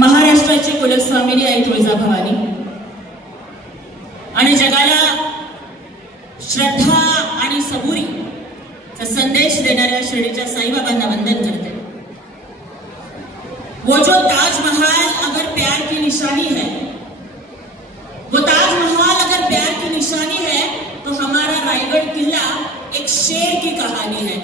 महाराष्ट्राची कुलस्वामिनी आई तुळजाभवानी आणि जगाला श्रद्धा आणि सबुरीचा संदेश देणाऱ्या श्रेणीच्या साईबाबांना वंदन करते. वो जो ताजमहाल अगर प्यार की निशानी है वो ताजमहाल अगर प्यार की निशानी है तो हमारा रायगढ़ किल्ला एक शेर की कहानी है।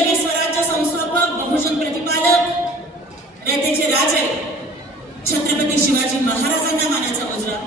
केंद्रीय स्वराज्य संस्थापक बहुजन प्रतिपादक नेत्याचे राजे छत्रपती शिवाजी महाराजांना मानाचा मुजरा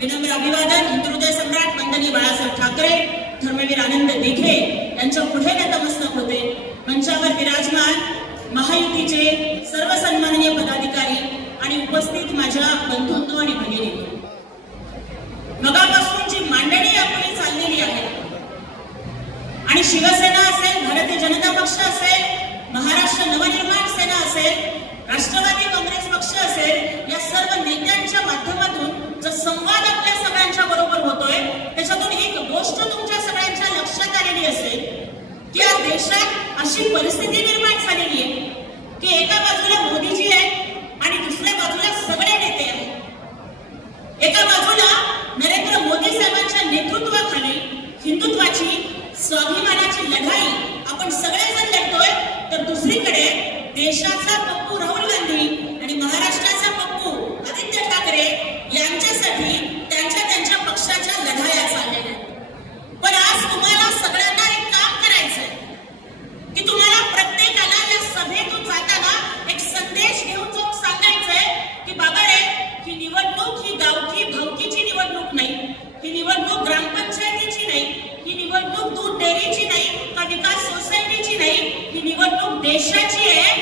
विनम्र अभिवादन हिंदुहृदय सम्राट वंदनी बाळासाहेब ठाकरे धर्मवीर आनंद देघे यांच्या पुढे नतमस्तक होते. मंचावर विराजमान महायुतीचे सर्व सन्माननीय पदाधिकारी आणि उपस्थित माझ्या बंधुत्व आणि भगिनी. मगापासून जी मांडणी आपण चाललेली आहे आणि शिवसेना असेल भारतीय जनता पक्ष असेल महाराष्ट्र नवनिर्माण सेना असेल राष्ट्रवादी काँग्रेस पक्ष असेल या सर्व नेत्यांच्या माध्यमातून जो संवाद आपल्या सगळ्यांच्या बरोबर होतोय त्याच्यातून एक गोष्ट तुमच्या सगळ्यांच्या लक्षात आलेली असेल की या देशात अशी परिस्थिती निर्माण झाली देशाची आहे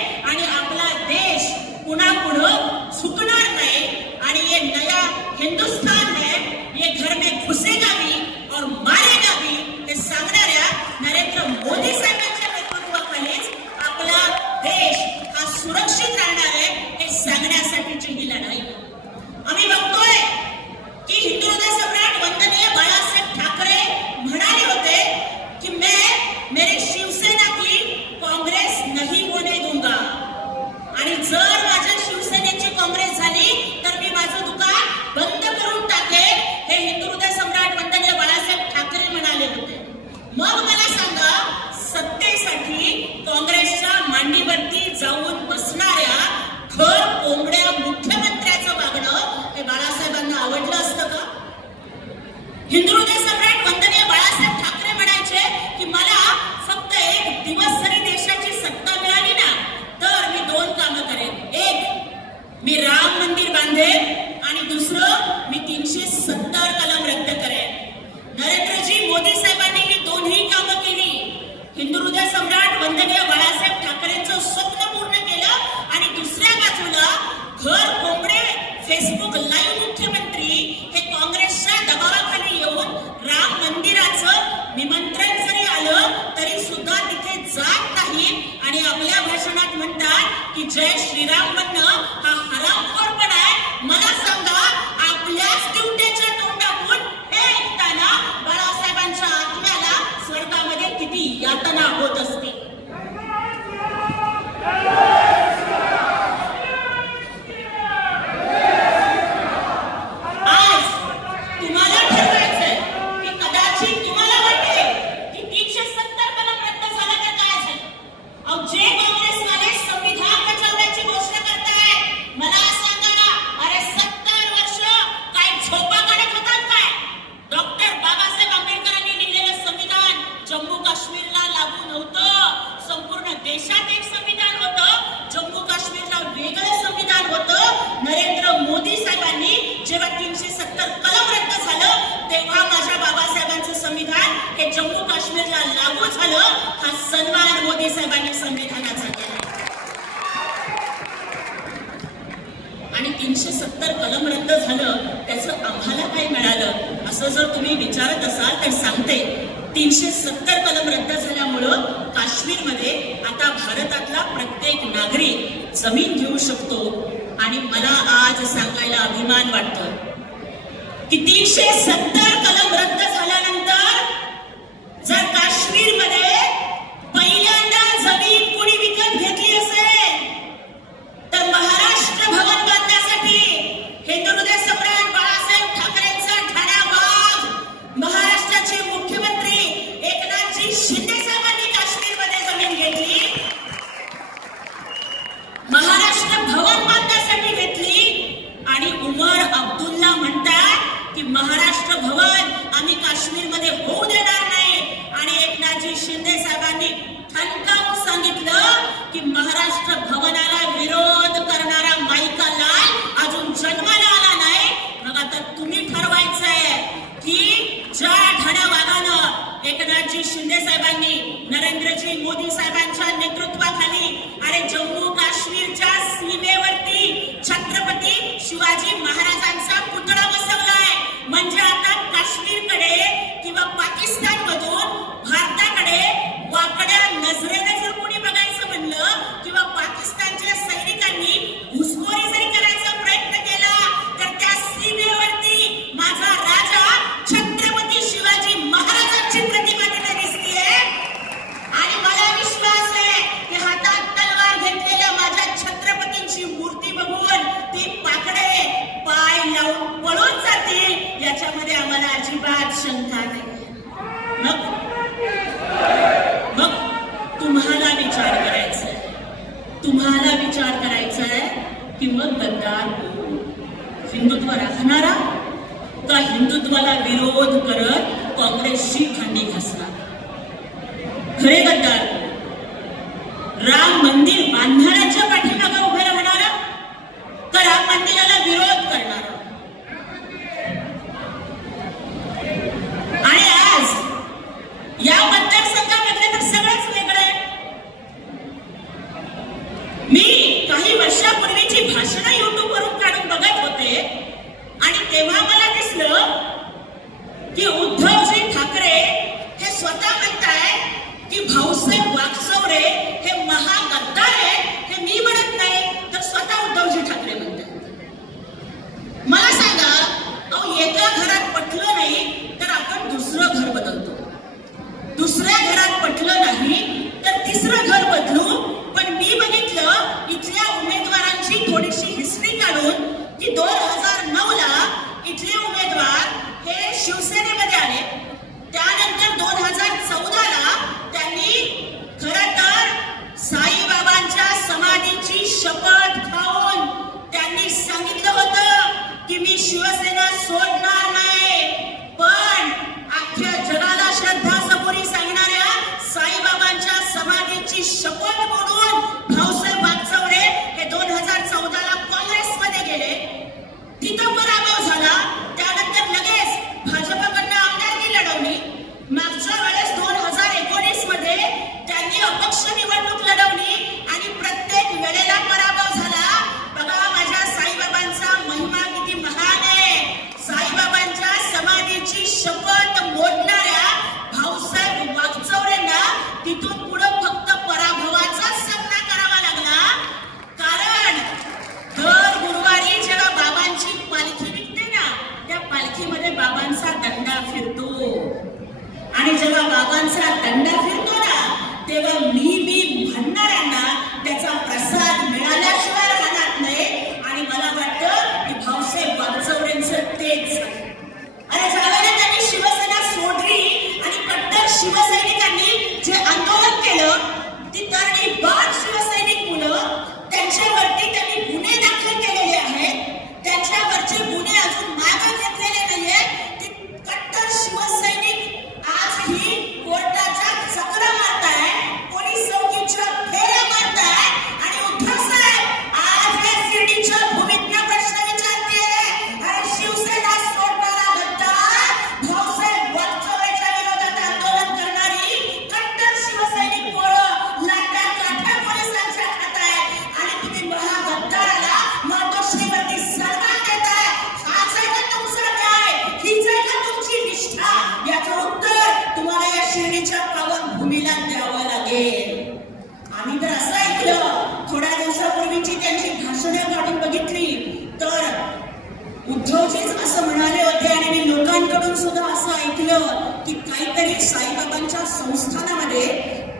की जय श्रीराम म्हणणं हा हरामखोरपणा आहे. मला सांगा आपल्याच दिवट्याच्या तोंडातून हे ऐकताना बाळासाहेबांच्या आत्म्याला स्वर्गामध्ये किती यातना होत असते आज सांगायला अभिमान वाटतो कितीशे तीनशे सत्तर कलम रद्द झाल्यानंतर जर काश्मीरमध्ये देशाची शपथ मोडणाऱ्या भाऊसाहेब वागचौऱ्यांना तिथून पुढे फक्त पराभवाचा सामना करावा लागला. कारण दर गुरुवारी जेव्हा बाबांची पालखी निघते ना त्या पालखीमध्ये बाबांचा दंडा फिरतो. आणि जेव्हा बाबांचा दंडा फिरतो ना तेव्हा मी उद्धवजीच असं म्हणाले होते आणि मी लोकांकडून सुद्धा असं ऐकलं की काहीतरी साईबाबांच्या संस्थानामध्ये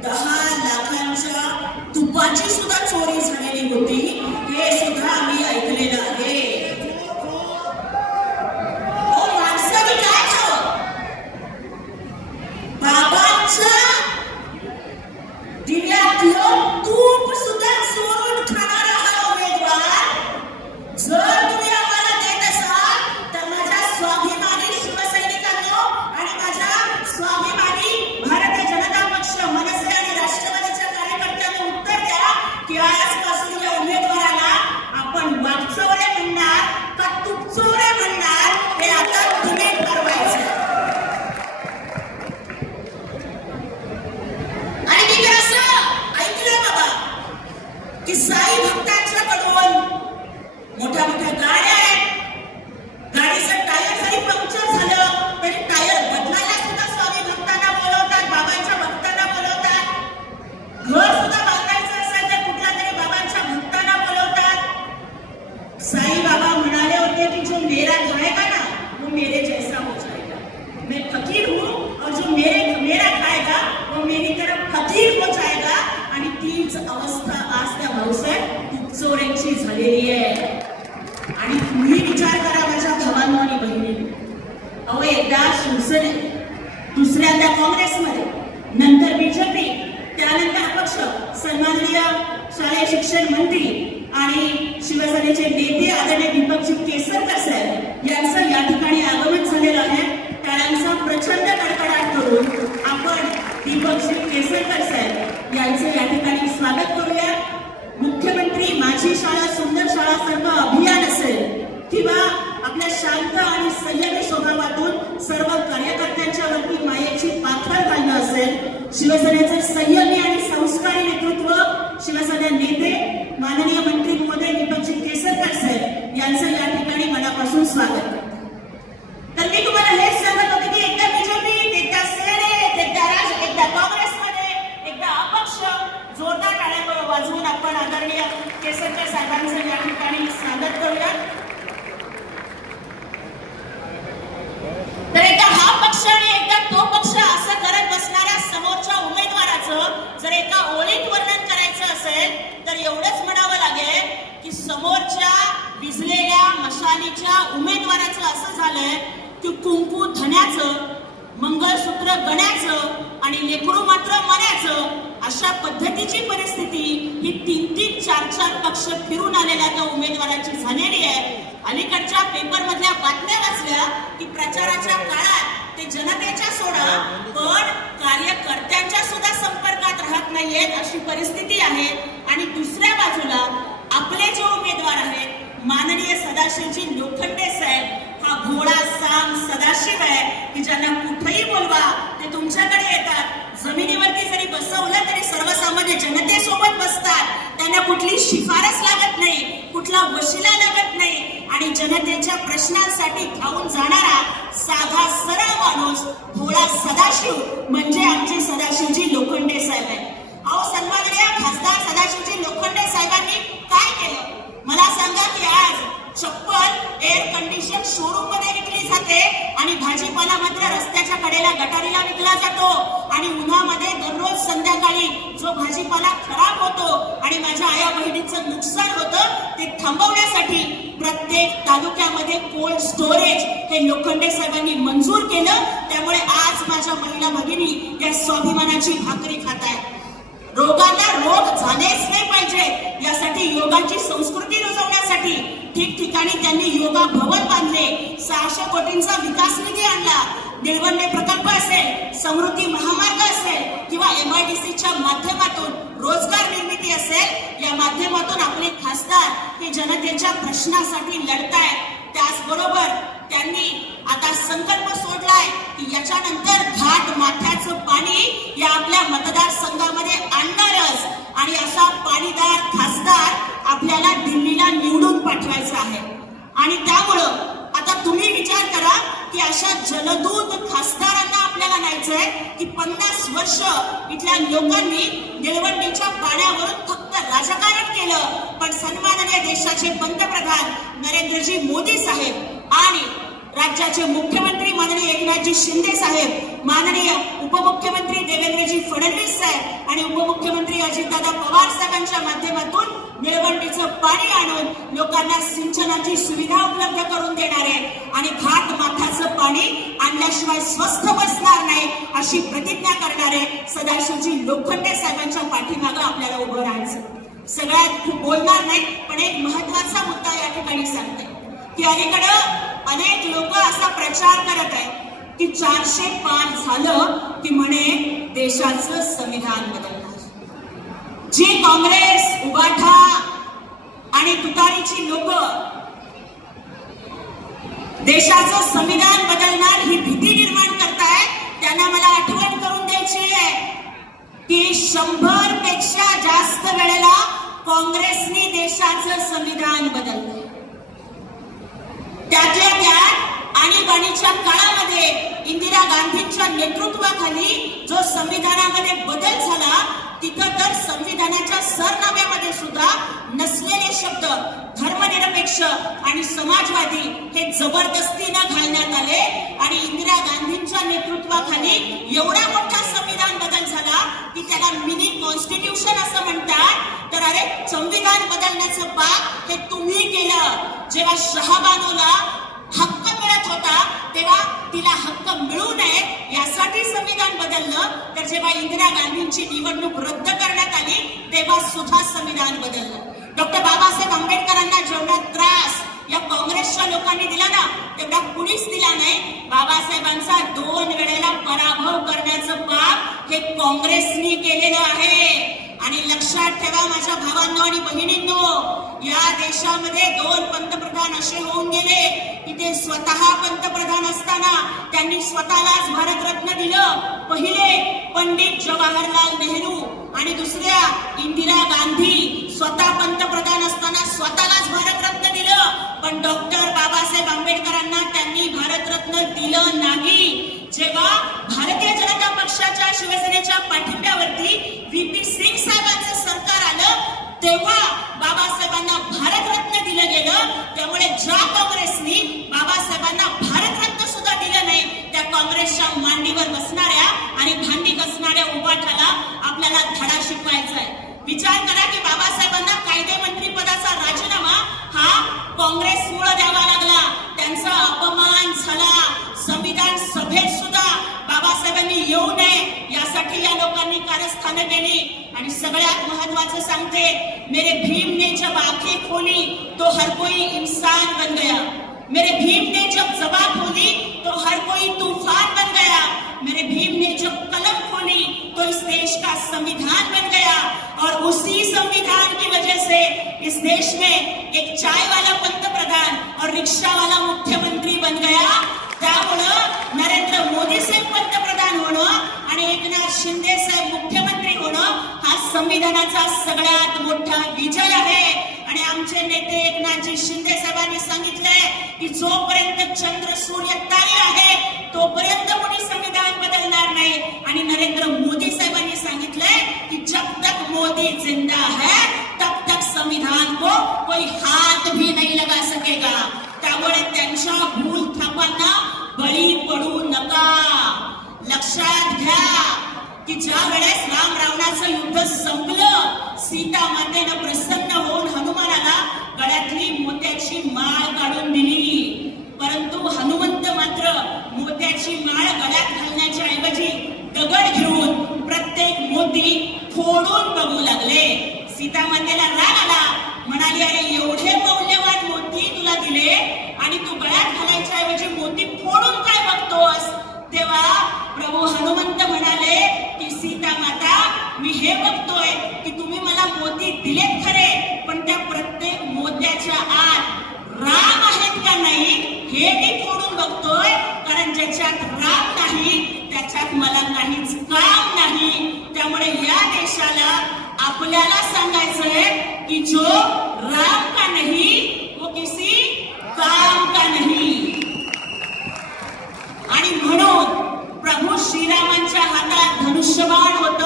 दहा लाखांच्या तुपाची सुद्धा चोरी झालेली होती. आणि तीच अवस्था आज त्या भाऊसाहेब चोऱ्यांची झालेली आहे. आणि तुम्ही विचार करा माझ्या भावांनो आणि बहिणी. अहो एकदा शिवसेने दुसऱ्यांदा काँग्रेसमध्ये नंतर बीजेपी त्यानंतर अपक्ष सन्माननीय शालेय शिक्षण मंत्री आणि शिवसेनेचे नेते आदरणीय दीपकजी केसरकर साहेब यांचं या ठिकाणी आगमन झालेलं आहे. टाळ्यांचा प्रचंड कडकडाट करून आपण दीपकजी केसरकर साहेब यांचे या ठिकाणी स्वागत करूया. मुख्यमंत्री माझी शाळा सुंदर शाळा सर्व अभियान असेल किंवा आपल्या शांत आणि संयमी स्वभावातून सर्व कार्यकर्त्यांच्या वरती मायेची पाथर घालणं असेल शिवसेनेचे संयमी आणि संस्कारी नेतृत्व शिवसेना नेते माननीय मंत्री महोदय दीपकजी केसरकर साहेब यांचं या ठिकाणी मनापासून स्वागत करते तर मी तुम्हाला हेच सांगत होते की एकदा बीजेपी एकदा सेनेत एकदा राज एकदा काँग्रेसमध्ये एकदा अपक्ष जोरदार टाळ्या वाजवून आपण आदरणीय केसरकर साहेबांचं या ठिकाणी स्वागत करूया. तर एकदा हा पक्ष आणि एकदा तो पक्ष असं करत बसणाऱ्या समोरच्या उमेदवाराचं जर एका ओळीत वर्णन करायचं असेल तर एवढंच म्हणावं लागेल की समोरच्या विजलेल्या मशालीच्या उमेदवाराचं असं झालंय की कुंकू धन्याचं मंगळसूत्र गण्याचं आणि लेकरू मात्र मण्याचं अशा पद्धतीची परिस्थिती ही तीन तीन चार चार पक्ष फिरून आलेल्या त्या उमेदवाराची झालेली आहे. अलीकडच्या पेपर मधल्या बातम्या वाचल्या की प्रचाराच्या काळात ते जनतेच्या सोडा पण कार्यकर्त्यांच्या सुद्धा संपर्कात राहत नाहीयेत अशी परिस्थिती आहे. आणि दुसऱ्या बाजूला आपले जे उमेदवार आहेत माननीय सदाशिवजी लोखंडे साहेब घोडा सांग सदाशिव आहे की ज्यांना कुठेही बोलवा ते तुमच्याकडे येतात. जमिनीवरती जरी बसवलं तरी सर्वसामान्य जनतेसोबत बसतात. त्यांना कुठली शिफारस लागत नाही कुठला वशिला लागत नाही. आणि जनतेच्या प्रश्नांसाठी खाऊन जाणारा साधा सरळ माणूस घोडा सदाशिव म्हणजे आमचे सदाशिवजी लोखंडे साहेब आहे अहो सन्माननीय खासदार सदाशिवजी लोखंडे साहेबांनी काय केलं मला सांगा की आज चप्पल एअर कंडिशन शोरूममध्ये विकली जाते आणि भाजीपाला मात्र रस्त्याच्या कडेला गटारीला विकला जातो. आणि उन्हामध्ये दररोज संध्याकाळी जो भाजीपाला खराब होतो आणि माझ्या आया बहिणीचं नुकसान होतं ते थांबवण्यासाठी प्रत्येक तालुक्यामध्ये कोल्ड स्टोरेज हे लोखंडे साहेबांनी मंजूर केलं. त्यामुळे आज माझ्या महिला भगिनी या स्वाभिमानाची भाकरी खात आहे रोगाला रोग झालेच नाही पाहिजे. यासाठी योगाची संस्कृती रुजवण्यासाठी ठिकठिकाणी त्यांनी योगा भवन बांधले. कोटींचा विकास निधी आणला. निळवंडे प्रकल्प असेल समृद्धी महामार्ग असेल किंवा एमआयडीसीच्या माध्यमातून रोजगार निर्मिती असेल या माध्यमातून आपले खासदार हे जनतेच्या प्रश्नासाठी लढतायत. त्याचबरोबर त्यांनी आता संकल्प सोडलाय की याच्यानंतर घाट माथ्याचं पाणी या आपल्या मतदारसंघामध्ये आणणारच. आणि असा पाणीदार खासदार आपल्याला दिल्लीला निवडून पाठवायचा आहे. आणि त्यामुळं तुम्ही विचार करा की अशा जलदूत खासदारांना आपल्याला न्यायचंय की पन्नास वर्ष इथल्या लोकांनी निळवंडीच्या पाण्यावरून फक्त राजकारण केलं. पण सन्माननीय देशाचे पंतप्रधान नरेंद्रजी मोदी साहेब आणि राज्याचे मुख्यमंत्री माननीय एकनाथजी शिंदे साहेब माननीय उपमुख्यमंत्री देवेंद्रजी फडणवीस साहेब आणि उपमुख्यमंत्री अजितदादा पवार साहेबांच्या माध्यमातून निळवंडीचं पाणी आणून लोकांना सिंचनाची सुविधा उपलब्ध करून देणार आहे. आणि भात माथाचं पाणी आणल्याशिवाय स्वस्थ बसणार नाही अशी प्रतिज्ञा करणारे सदाशिवजी लोखंडे साहेबांच्या पाठीमागं आपल्याला उभं राहायचं. सगळ्यात खूप बोलणार नाही पण एक महत्त्वाचा मुद्दा या ठिकाणी सांगते. की अलीकडं अनेक लोक असा प्रचार करत आहेत की चारशे पाच झालं की म्हणे देशाचं संविधान बदलणार. जी काँग्रेस उबाठा आणि तुतारीची लोक देशाचं संविधान बदलणार ही भीती निर्माण करतायत त्यांना मला आठवण करून द्यायची आहे की शंभरपेक्षा जास्त वेळेला काँग्रेसनी देशाचं संविधान बदललं. त्यातल्या त्यात आणीबाणीच्या काळामध्ये इंदिरा गांधींच्या नेतृत्वाखाली जो संविधानामध्ये बदल झाला तिथं तर संविधानाच्या सरनाम्यामध्ये सुद्धा नसलेले शब्द धर्मनिरपेक्ष आणि समाजवादी हे जबरदस्तीनं घालण्यात आले आणि इंदिरा गांधींच्या नेतृत्वाखाली एवढा मोठा संविधान बदल झाला की त्याला मिनी कॉन्स्टिट्यूशन असं संविधान बदलण्याचं पाप हे तुम्ही केलं. जेव्हा शहाबानूला हक्क मिळत होता तेव्हा तिला हक्क मिळू नये यासाठी संविधान बदललं. तर जेव्हा इंदिरा गांधींची निवडणूक रद्द करण्यात आली तेव्हा सुद्धा संविधान बदललं. डॉक्टर बाबासाहेब आंबेडकरांना जेवढा त्रास या काँग्रेसच्या लोकांनी दिला ना तेवढा कुणीच दिला नाही. बाबासाहेबांचा दोन वेळेला पराभव करण्याचं पाप हे काँग्रेसनी केलेलं आहे. आणि लक्षात ठेवा माझ्या भावांनो आणि बहिणींनो या देशामध्ये दोन पंतप्रधान असे होऊन गेले की ते स्वतः पंतप्रधान असताना त्यांनी स्वतःलाच भारतरत्न दिलं. पहिले पंडित जवाहरलाल नेहरू आणि दुसऱ्या इंदिरा गांधी स्वतः पंतप्रधान असताना स्वतःलाच भारतरत्न दिलं. पण डॉक्टर बाबासाहेब आंबेडकरांना त्यांनी भारतरत्न दिलं नाही. जेव्हा भारतीय जनता पक्षाच्या शिवसेनेच्या पाठिंब्यावरती व्हीपी सिंग साहेबांचं सरकार आलं तेव्हा बाबासाहेबांना भारतरत्न दिलं गेलं. त्यामुळे ज्या काँग्रेसनी बाबासाहेबांना भारतरत्न सुद्धा दिलं नाही त्या काँग्रेसच्या मांडीवर बसणाऱ्या आणि भांडी कसणाऱ्या उभाठाला आपल्याला धडा शिकवायचा आहे. विचार करा की बाबासाहेबांना कायदे मंत्री पदाचा राजीनामा हा काँग्रेस मुळे द्यावा लागला. त्यांचा अपमान झाला. संविधान सभेत सुद्धा बाबासाहेबांनी येऊ नये यासाठी या लोकांनी कारस्थानं केली. आणि सगळ्यात महत्वाचं सांगते मेरे भीम ने जब आंखें खोली तो हर कोई इंसान बन गया. मेरे भीम ने जब जबा खोली तो हर कोई तूफान बन गया. मेरे भीम ने जब कलम खोली तो इस देश का संविधान बन और उसी संविधान की वजह से इस देश में एक चाय वाला पंतप्रधान और रिक्शा वाला मुख्यमंत्री बन गया। त्यामुळं नरेंद्र मोदी साहेब पंतप्रधान होणं आणि एकनाथ शिंदे साहेब मुख्यमंत्री होणं हा संविधानाचा सगळ्यात मोठा विजय आहे. आणि आमचे नेते एकनाथजी शिंदे साहेबांनी सांगितलंय की जोपर्यंत चंद्र सूर्य तारे आहे तोपर्यंत कोणी संविधान बदलणार नाही आणि नरेंद्र मोदी साहेबांनी सांगितलंय की जब तक मोदी जिंदा है तब तक संविधान को कोई हाथ भी नहीं लगा सकेगा अशा भूल थापांना बळी पडू नका. लक्षात घ्या की ज्या वेळेस राम रावणाचं युद्ध संपलं सीता मातेनं प्रसन्न होऊन हनुमानाला गळ्यातली मोत्याची माळ काढून दिली. परंतु हनुमंत मात्र मोत्याची माळ गळ्यात घालण्याच्या ऐवजी दगड घेऊन प्रत्येक मोती फोडून बघू लागले. सीता मातेला राग आला. म्हणाली अरे एवढे मौल्यवान मोती तुला दिले आणि तू गळ्यात घालायच्या ऐवजी मोती फोडून काय बघतोस तेव्हा प्रभू हनुमंत म्हणाले की सीता माता मी हे बघतोय की तुम्ही मला मोती दिलेत खरे पण त्या प्रत्येक मोत्याच्या आत राम आहेत का नाही हे मी फोडून बघतोय कारण ज्याच्यात राग नाही त्याच्यात मला काहीच काम नाही. त्यामुळे या देशाला आपल्याला सांगायचंय की जो राम का नाही वो किसी काम का नाही. आणि म्हणून प्रभू श्रीरामांच्या हातात धनुष्यबाण होत.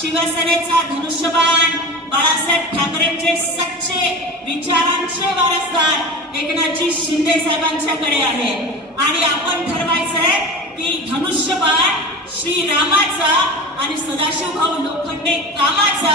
शिवसेनेचा धनुष्यबाण बाळासाहेब ठाकरेंचे सच्चे विचारांचे वारसदार एकनाथजी शिंदे साहेबांच्याकडे आहे. आणि आपण ठरवायचंय की धनुष्यबाण श्रीरामाचा आणि सदाशिव भाऊ लोखंडे कामाचा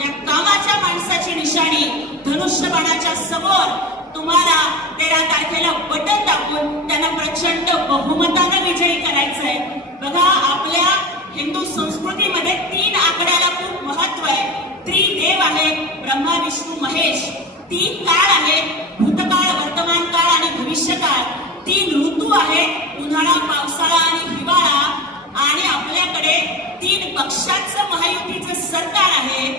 या कामाच्या माणसाची निशाणी धनुष्यबाणाच्या समोर तुम्हाला तेरा तारखेला बटन टाकून त्यांना प्रचंड बहुमतानं विजयी करायचंय. बघा आपल्या हिंदू संस्कृतीमध्ये तीन आकड्याला खूप महत्त्व आहे. त्रिदेव आहे ब्रह्मा विष्णू महेश. तीन काळ आहेत भूतकाळ वर्तमान काळ आणि भविष्यकाळ. तीन ऋतू आहेत. उन्हाळा पावसाळा आणि हिवाळा. आणि आपल्याकडे तीन पक्षाचं महायुतीचं सरकार आहे.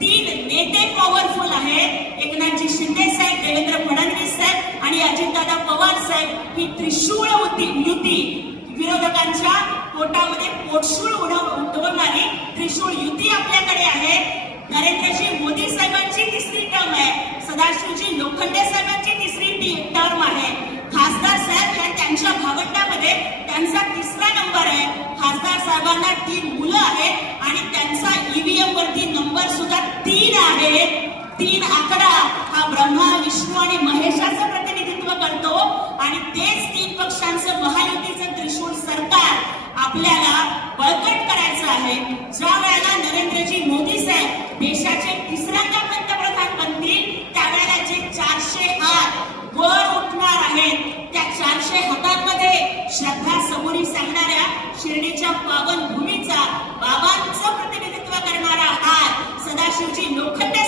तीन नेते पॉवरफुल आहेत. एकनाथजी शिंदे साहेब देवेंद्र फडणवीस साहेब आणि अजितदादा पवार साहेब ही त्रिशूळ युती युती. विरोधकांच्या पोटामध्ये पोटशूळ उडवणारी त्रिशूळ युती आपल्याकडे आहे. नरेंद्रजी मोदी साहेबांची तिसरी टर्म आहे. सदाशिवजी लोखंडे साहेबांची तिसरी टर्म आहे. खासदार साहेब हे त्यांच्या भावंडामध्ये त्यांचा तिसरा नंबर आहे. खासदार साहेबांना तीन मुलं आहेत आणि त्यांचा ईव्हीएम वरती नंबर सुद्धा तीन आहे. तीन आकडा हा ब्रह्मा विष्णू आणि महेशाचं प्रतिनिधित्व करतो. आणि तेच तीन पक्षांचं महायुतीचं त्रिशूळ सरकार आपल्याला बळकट करायचं आहे. ज्या वेळेला नरेंद्रजी मोदी साहेब देशाचे तिसऱ्यांदा पंतप्रधान बनतील त्यावेळेला जे चारशे हात वर उठणार आहेत त्या चारशे हातांमध्ये श्रद्धा सांगणाऱ्या शिर्डीच्या पावन भूमीचा बाबांचं प्रतिनिधित्व करणारा हात सदाशिवजी लोखंडे